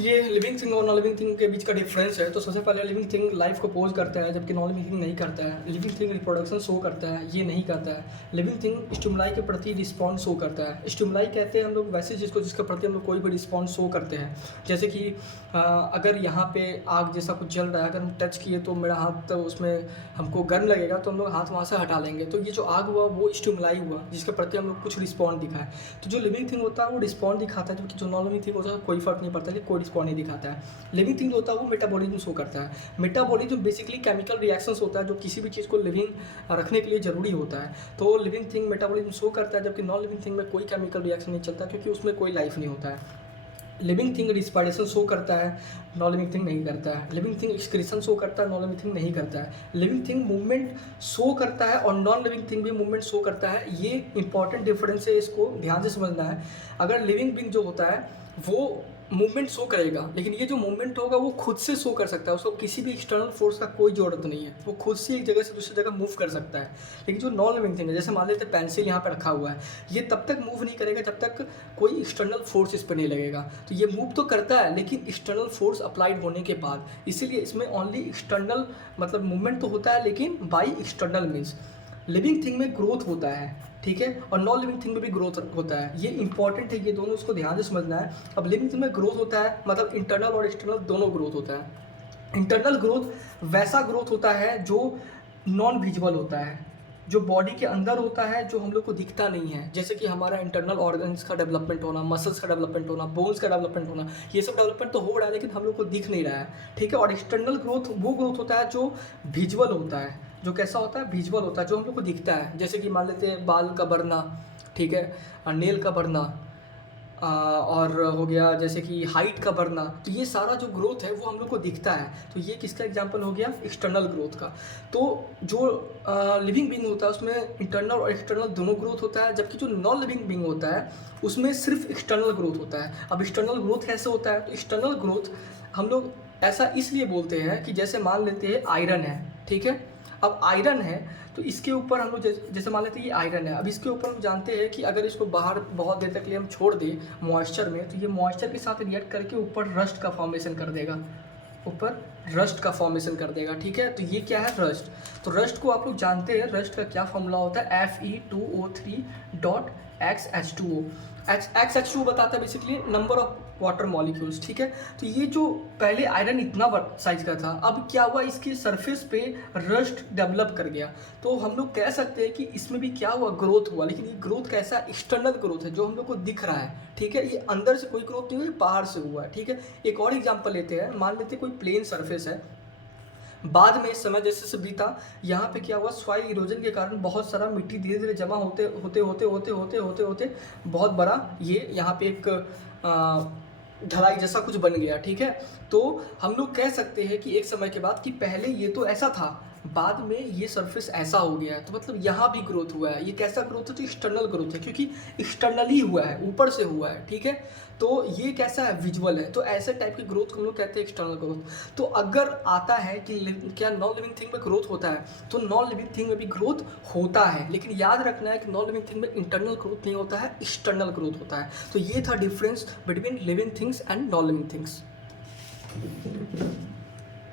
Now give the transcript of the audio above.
ये living thing और non living thing के बीच का डिफरेंस है। तो सबसे पहले लिविंग थिंग लाइफ को पोज करता है, जबकि नॉन लिविंग थिंग नहीं करता है। लिविंग थिंग रिप्रोडक्शन शो करता है, ये नहीं करता है। लिविंग थिंग स्टिमुलाई के प्रति रिस्पॉन्स शो करता है। स्टिमुलाई कहते हैं हम लोग वैसे चीज़ को जिसके प्रति हम लोग कोई भी रिस्पॉन्स शो करते हैं। जैसे कि अगर यहाँ पे आग जैसा कुछ जल रहा है, अगर हम टच किए तो मेरा हाथ तो उसमें हमको गर्म लगेगा, तो हम लोग हाथ वहाँ से हटा लेंगे। तो ये जो आग हुआ वो स्टिमुलाई हुआ जिसके प्रति हम लोग कुछ रिस्पॉन्ड दिखाए। तो जो लिविंग थिंग होता है वो रिस्पॉन्ड दिखाता है, जबकि जो नॉन लिविंग थिंग होता है कोई फर्क नहीं पड़ता कि कोई रिस्पॉन्ड नहीं दिखाता है। लिविंग थिंग जो होता है वो मेटाबॉलिज्म शो करता है। मेटाबॉलिज्म बेसिकली केमिकल रिएक्शंस होता है जो किसी भी चीज़ को लिविंग रखने के लिए ज़रूरी होता है। तो लिविंग थिंग मेटाबॉलिज्म शो करता है, जबकि नॉन लिविंग थिंग में कोई केमिकल रिएक्शन नहीं चलता क्योंकि उसमें कोई लाइफ नहीं होता है। लिविंग थिंग रिस्पायरेशन शो करता है, नॉन लिविंग थिंग नहीं करता है। लिविंग थिंग एक्सक्रीशन शो करता है, नॉन लिविंग थिंग नहीं करता है। लिविंग थिंग मूवमेंट शो करता है और नॉन लिविंग थिंग भी मूवमेंट शो करता है। ये इंपॉर्टेंट डिफरेंस है, इसको ध्यान से समझना है। अगर लिविंग बीइंग जो होता है वो मूवमेंट शो करेगा, लेकिन ये जो मूवमेंट होगा वो खुद से शो कर सकता है, उसको किसी भी एक्सटर्नल फोर्स का कोई ज़रूरत नहीं है, वो खुद से एक जगह से दूसरी जगह मूव कर सकता है। लेकिन जो नॉन लिविंग थिंग है, जैसे मान लेते हैं पेंसिल यहाँ पर रखा हुआ है, ये तब तक मूव नहीं करेगा जब तक कोई एक्सटर्नल फोर्स इस पर नहीं लगेगा। तो ये मूव तो करता है लेकिन एक्सटर्नल फोर्स अप्लाइड होने के बाद, इसीलिए इसमें ओनली एक्सटर्नल मतलब मूवमेंट तो होता है लेकिन by external means. Living thing में ग्रोथ होता है, ठीक है, और नॉन लिविंग थिंग में भी ग्रोथ होता है। ये इंपॉर्टेंट है, ये दोनों उसको ध्यान से समझना है। अब लिविंग थिंग में ग्रोथ होता है मतलब इंटरनल और एक्सटर्नल दोनों ग्रोथ होता है। इंटरनल ग्रोथ वैसा ग्रोथ होता है जो नॉन विजिबल होता है, जो बॉडी के अंदर होता है, जो हम लोग को दिखता नहीं है। जैसे कि हमारा इंटरनल ऑर्गन्स का डेवलपमेंट होना, मसल्स का डेवलपमेंट होना, बोन्स का डेवलपमेंट होना, ये सब डेवलपमेंट तो हो रहा है लेकिन हम लोग को दिख नहीं रहा है, ठीक है। और एक्सटर्नल ग्रोथ वो ग्रोथ होता है जो विजुअल होता है, जो कैसा होता है, विजुअल होता है, जो हम लोग को दिखता है। जैसे कि मान लेते हैं बाल का बढ़ना, ठीक है, नेल का बढ़ना, और हो गया जैसे कि हाइट का बढ़ना। तो ये सारा जो ग्रोथ है वो हम लोग को दिखता है। तो ये किसका एग्जांपल हो गया, एक्सटर्नल ग्रोथ का। तो जो लिविंग बीइंग होता है उसमें इंटरनल और एक्सटर्नल दोनों ग्रोथ होता है, जबकि जो नॉन लिविंग बीइंग होता है उसमें सिर्फ एक्सटर्नल ग्रोथ होता है। अब एक्सटर्नल ग्रोथ कैसे होता है, तो एक्सटर्नल ग्रोथ हम लोग ऐसा इसलिए बोलते हैं कि जैसे मान लेते हैं आयरन है, ठीक है। अब आयरन है तो इसके ऊपर हम लोग जैसे मान लेते हैं ये आयरन है, अब इसके ऊपर हम जानते हैं कि अगर इसको बाहर बहुत देर तक लिए हम छोड़ दें मॉइस्चर में, तो ये मॉइस्चर के साथ रिएक्ट करके ऊपर रस्ट का फॉर्मेशन कर देगा, ऊपर रस्ट का फॉर्मेशन कर देगा, ठीक है। तो ये क्या है, रस्ट। तो रस्ट को आप लोग जानते हैं, रस्ट का क्या फॉर्मूला होता है, Fe2O3.XH2O। XH2O बताता है basically number of water molecules, ठीक है। तो ये जो पहले आयरन इतना साइज का था, अब क्या हुआ, इसके सरफेस पे रस्ट डेवलप कर गया। तो हम लोग कह सकते हैं कि इसमें भी क्या हुआ, ग्रोथ हुआ। लेकिन ये ग्रोथ कैसा, एक्सटर्नल ग्रोथ है, जो हम लोग को दिख रहा है, ठीक है। ये अंदर से कोई ग्रोथ नहीं हुई, बाहर से हुआ है, ठीक है। एक और एग्जांपल लेते हैं, मान लेते हैं कोई प्लेन सरफेस है, बाद में समय जैसे जैसे बीता, यहाँ पे क्या हुआ, सॉइल इरोजन के कारण बहुत सारा मिट्टी धीरे धीरे जमा होते होते होते होते होते होते होते बहुत बड़ा ये यहाँ पे एक ढलाई जैसा कुछ बन गया, ठीक है। तो हम लोग कह सकते हैं कि एक समय के बाद कि पहले ये तो ऐसा था, बाद में ये सरफेस ऐसा हो गया है। तो मतलब यहाँ भी ग्रोथ हुआ है। ये कैसा ग्रोथ है, तो एक्सटर्नल ग्रोथ है, क्योंकि एक्सटर्नली हुआ है, ऊपर से हुआ है, ठीक है। तो ये कैसा है, विजुअल है। तो ऐसे टाइप की ग्रोथ को हम लोग कहते हैं एक्सटर्नल ग्रोथ। तो अगर आता है कि क्या नॉन लिविंग थिंग में ग्रोथ होता है, तो नॉन लिविंग थिंग में भी ग्रोथ होता है, लेकिन याद रखना है कि नॉन लिविंग थिंग में इंटरनल ग्रोथ नहीं होता है, एक्सटर्नल ग्रोथ होता है। तो ये था difference between living things and non living things.